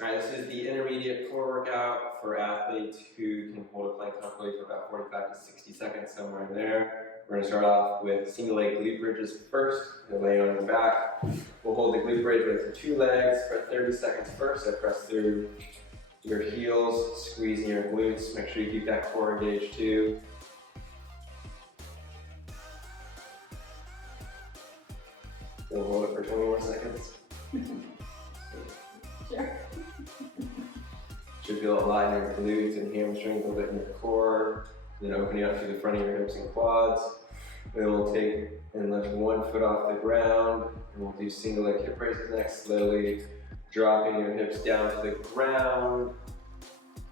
All right, this is the intermediate core workout for athletes who can hold a plank comfortably for about 45 to 60 seconds, somewhere in there. We're going to start off with single leg glute bridges first. You'll lay on your back. We'll hold the glute bridge with 2 legs for 30 seconds first. So press through your heels, squeezing your glutes. Make sure you keep that core engaged too. We'll hold it for 20 more seconds. Sure. Should feel a lot in your glutes and hamstrings, a little bit in your core. Then opening up through the front of your hips and quads. Then we'll take and lift one foot off the ground. And we'll do single leg hip raises next, slowly dropping your hips down to the ground.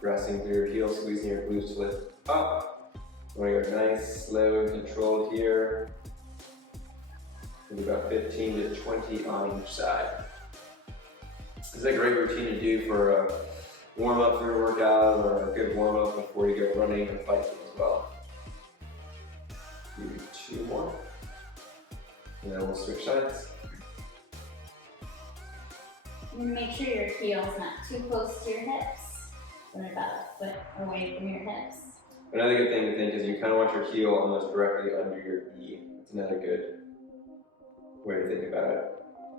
Pressing through your heels, squeezing your glutes to lift up. We're going nice, slow, and controlled here. Maybe about 15 to 20 on each side. This is a great routine to do for a warm up for your workout or a good warm up before you go running or biking as well. Do 2 more. And then we'll switch sides. And make sure your heel's not too close to your hips. Or about a foot away from your hips. Another good thing to think is you kind of want your heel almost directly under your knee. It's another good way to think about it.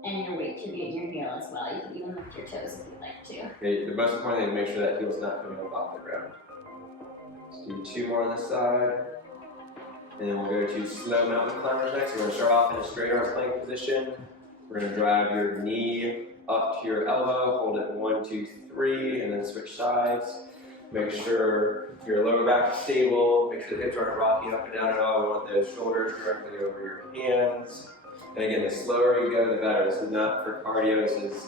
And your weight should be in your heel as well. You can even lift your toes if you'd like to. Okay, the most important thing is make sure that heel's not coming up off the ground. Let's do 2 more on this side. And then we'll go to slow mountain climbers next. We're going to start off in a straight arm plank position. We're going to drive your knee up to your elbow. Hold it 1, 2, 3, and then switch sides. Make sure your lower back is stable. Make sure the hips aren't rocking up and down at all. We want those shoulders directly over your hands. And again, the slower you go, the better. This is not for cardio. This is,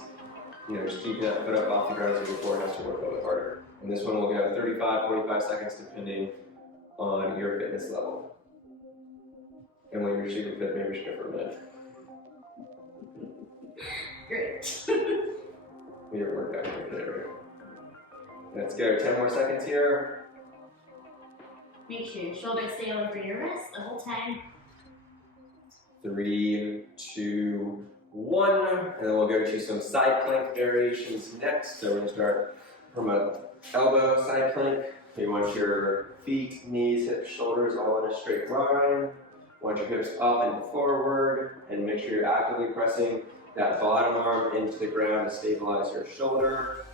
just keeping that foot up off the ground so your core has to work a little bit harder. And this one will go 35, 45 seconds depending on your fitness level. And when you're super fit, maybe you should go for a minute. Great. Your workout there. Let's go 10 more seconds here. Make sure your shoulders stay over your wrist the whole time. 3, 2, 1. And then we'll go to some side plank variations next. So we're going to start from an elbow side plank. You want your feet, knees, hips, shoulders all in a straight line. You want your hips up and forward. And make sure you're actively pressing that bottom arm into the ground to stabilize your shoulder.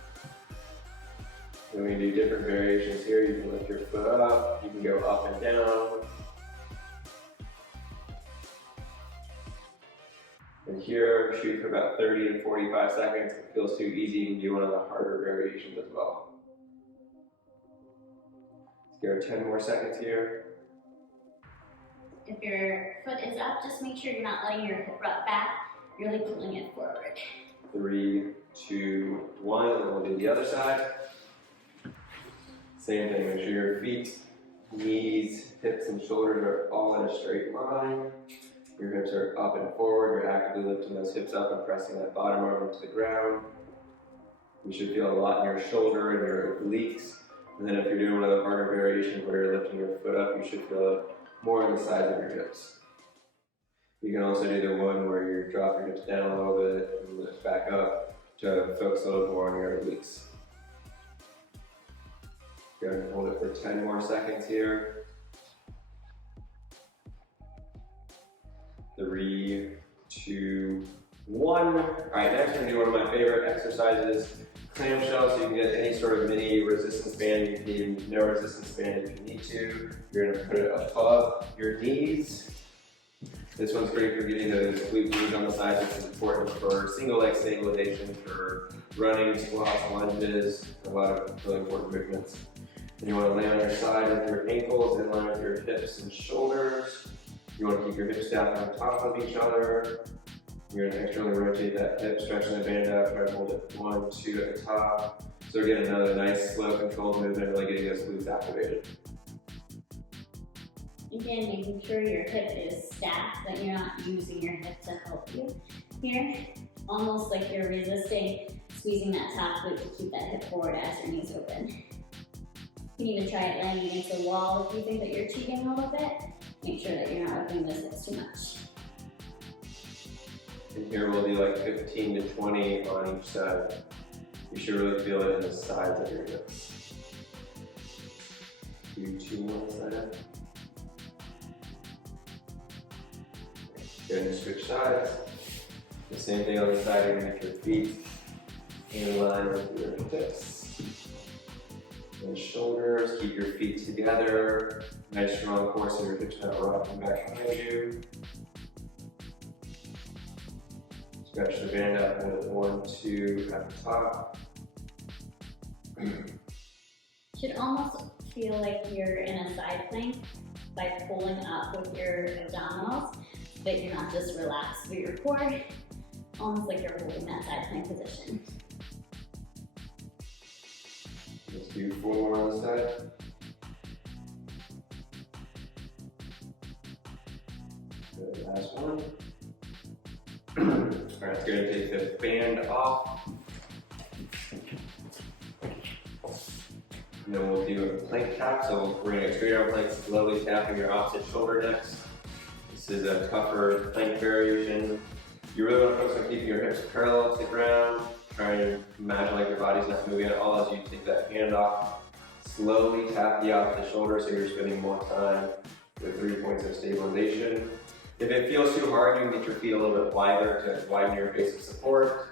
Then we can do different variations here. You can lift your foot up. You can go up and down. And here, shoot for about 30 to 45 seconds. If it feels too easy, you can do one of the harder variations as well. Let's go 10 more seconds here. If your foot is up, just make sure you're not letting your hip rub back. You're really pulling it forward. 3, 2, 1, and then we'll do the other side. Same thing, make sure your feet, knees, hips, and shoulders are all in a straight line. Your hips are up and forward. You're actively lifting those hips up and pressing that bottom arm into the ground. You should feel a lot in your shoulder and your obliques. And then if you're doing one of the harder variations where you're lifting your foot up, you should feel it more on the sides of your hips. You can also do the one where you drop your hips down a little bit and lift back up to focus a little more on your obliques. Go ahead and hold it for 10 more seconds here. 3, 2, 1. All right, next we're going to do one of my favorite exercises, clamshell. So you can get any sort of mini resistance band. You can need no resistance band if you need to. You're going to put it above your knees. This one's great for getting those glute moves on the sides, which is important for single leg stabilization, for running, squats, lunges, a lot of really important movements. And you want to lay on your side with your ankles in line with your hips and shoulders. You want to keep your hips down on top of each other. You're going to externally rotate that hip, stretching the band out, try to hold it 1, 2 at the top. So again, another nice, slow, controlled movement, really getting those glutes activated. Again, making sure your hip is stacked, that you're not using your hip to help you here. Almost like you're resisting, squeezing that top glute to keep that hip forward as your knees open. You can even try it laying against the wall if you think that you're cheating a little bit. Make sure that you're not opening those hips too much. And here we'll do like 15 to 20 on each side. You should really feel it in the sides of your hips. Do 2 more side. Good, and switch sides. The same thing on the side, you're gonna make your feet in line with your hips. And shoulders, keep your feet together. Nice strong core so your hips not rocking back behind you. Stretch the band up with 1, 2 at the top. Should almost feel like you're in a side plank by pulling up with your abdominals, but you're not just relaxed through your core, almost like you're holding that side plank position. Let's do 4 more on the side. Good, last one. Alright, it's going to take the band off. And then we'll do a plank tap. So we'll bring a straight arm plank, slowly tapping your opposite shoulder next. This is a tougher plank variation. You really want to focus on keeping your hips parallel to the ground. Try and imagine like your body's not moving at all as you take that hand off. Slowly tap the opposite shoulder so you're spending more time with 3 points of stabilization. If it feels too hard, you can get your feet a little bit wider to widen your base of support.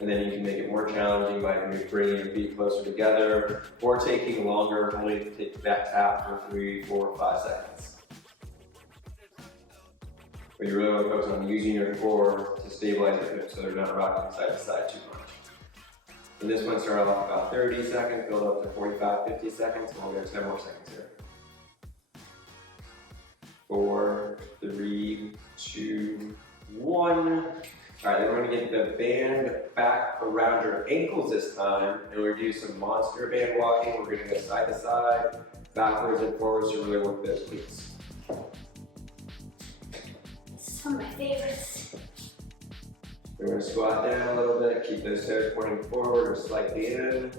And then you can make it more challenging by bringing your feet closer together or taking longer, only to take that tap for 3, 4, 5 seconds. But you really want to focus on using your core to stabilize your hips so they're not rocking side to side too much. And this one started off about 30 seconds, build up to 45, 50 seconds, and we'll go 10 more seconds here. 4, 3, 2, 1. All right, then we're gonna get the band back around your ankles this time, and we're gonna do some monster band walking. We're gonna go side to side, backwards and forwards to really work those glutes. This is one of my favorites. We're gonna squat down a little bit, keep those toes pointing forward or slightly in.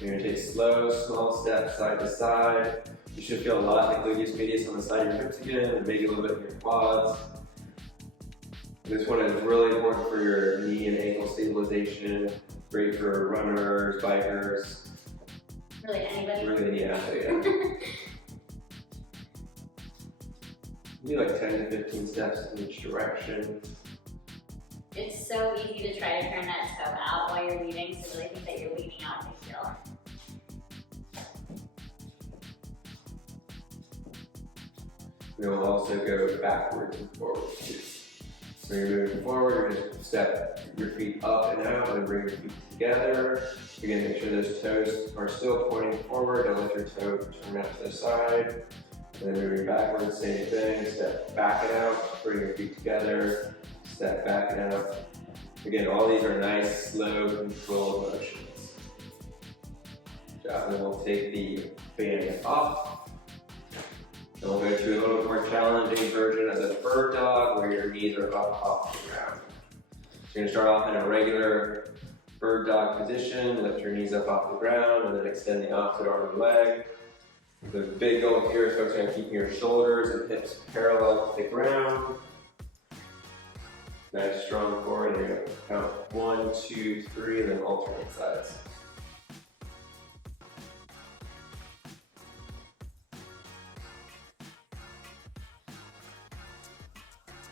You're gonna take slow, small steps side to side. You should feel a lot in the gluteus medius on the side of your hips again, and maybe a little bit in your quads. This one is really important for your knee and ankle stabilization. Great for runners, bikers. Really anybody? Really any athlete, yeah. You do like 10 to 15 steps in each direction. It's so easy to try to turn that toe out while you're leading, so really think that you're leading out the heel. We will also go backwards and forwards too. So you're moving forward, you're going to step your feet up and out and then bring your feet together. You're going to make sure those toes are still pointing forward. Don't let your toe turn out to the side. And then moving backwards, same thing. Step back and out, bring your feet together. Step back and out. Again, all these are nice, slow, controlled motions. Good job. And then we'll take the band off. And we'll go to a little more challenging version of the bird dog where your knees are up off the ground. So you're going to start off in a regular bird dog position, lift your knees up off the ground, and then extend the opposite arm and leg. The big goal here is focusing on keeping your shoulders and hips parallel to the ground. Nice strong core, and you're going to count 1, 2, 3, and then alternate sides.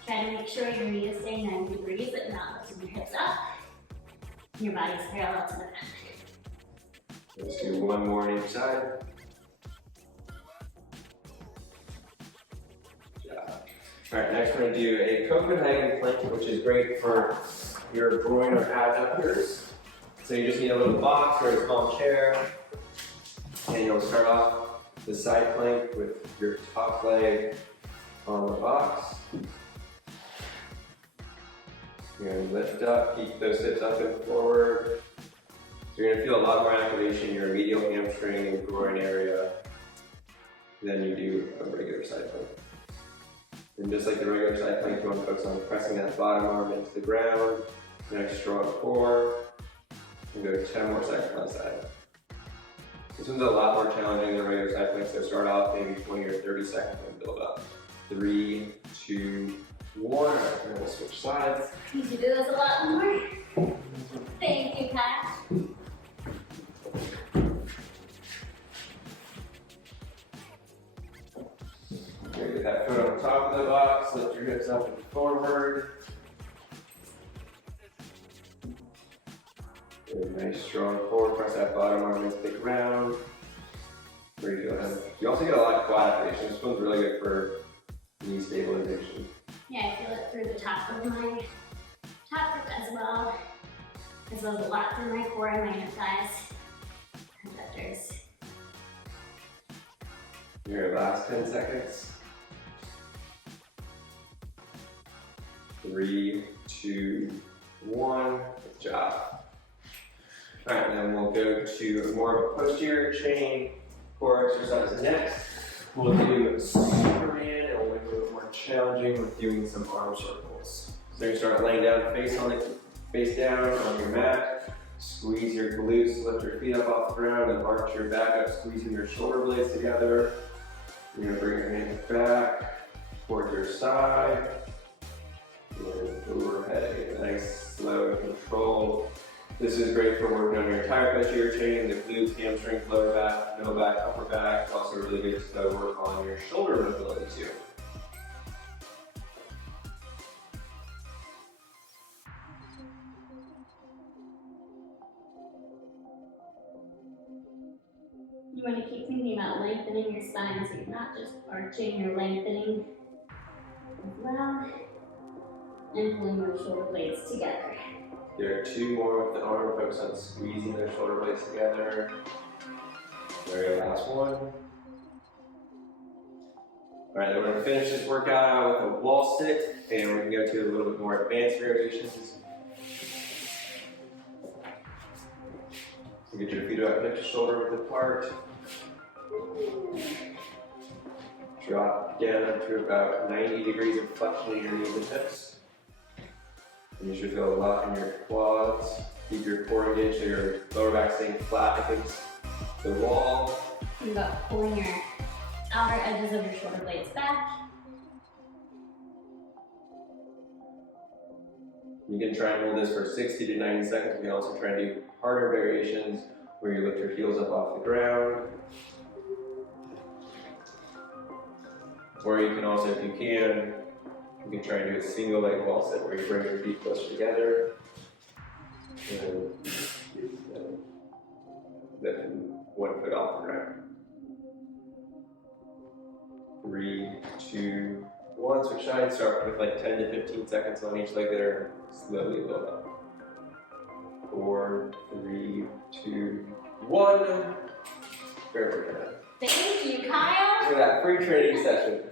Try to make sure your knee is staying 90 degrees, but not lifting your hips up. Your body's parallel to the ground. Let's do 1 more on each side. Good job. All right, next we're going to do a Copenhagen plank, which is great for your groin or adductors. So you just need a little box or a small chair, and you'll start off the side plank with your top leg on the box. You're going to lift up, keep those hips up and forward. So you're going to feel a lot more activation in your medial hamstring and groin area than you do a regular side plank. And just like the regular side plank, you want to focus on pressing that bottom arm into the ground, nice strong core, and go 10 more seconds on the side. This one's a lot more challenging than regular side plank, so start off maybe 20 or 30 seconds and build up. 3, 2, 1, and we'll switch sides. Need to do this a lot more. Thank you, Pat. of the box, lift your hips up and forward. Good, nice strong core, press that bottom arm into the ground. There you go. You also get a lot of quad activation. This one's really good for knee stabilization. Yeah, I feel it through the top of my top rib as well as a lot through my core and my inner thighs, adductors. Your last 10 seconds. 3, 2, 1. Good job. All right, then we'll go to more of a posterior chain core exercise next. We'll do Superman, and we'll make it a little more challenging with doing some arm circles. So you start laying down, face down on your mat. Squeeze your glutes, lift your feet up off the ground, and arch your back up, squeezing your shoulder blades together. You're gonna bring your hands back towards your side. And overhead, nice, slow, and controlled. This is great for working on your entire posterior chain, the glutes, hamstrings, lower back, middle back, upper back. It's also really good to work on your shoulder mobility too. You want to keep thinking about lengthening your spine so you're not just arching, you're lengthening as well. And pulling your shoulder blades together. There are 2 more with the arm. Focus on squeezing their shoulder blades together. Very last one. All right, then we're going to finish this workout out with a wall sit, and we're going to go to a little bit more advanced variations. So get your feet up hip to shoulder width apart. Drop down to about 90 degrees of flexion in your knees and hips. And you should feel a lot in your quads. Keep your core engaged so your lower back staying flat against the wall. Think about pulling your outer edges of your shoulder blades back. You can try and hold this for 60 to 90 seconds. You can also try and do harder variations where you lift your heels up off the ground. Or you can also, if you can try and do a single leg wall sit where you bring your feet closer together. And lift 1 foot off the ground. 3, 2, 1. Switch sides. Start with like 10 to 15 seconds on each leg there. Slowly load up. 4, 3, 2, 1. Very good. Thank you, Kyle. Look at that free training session.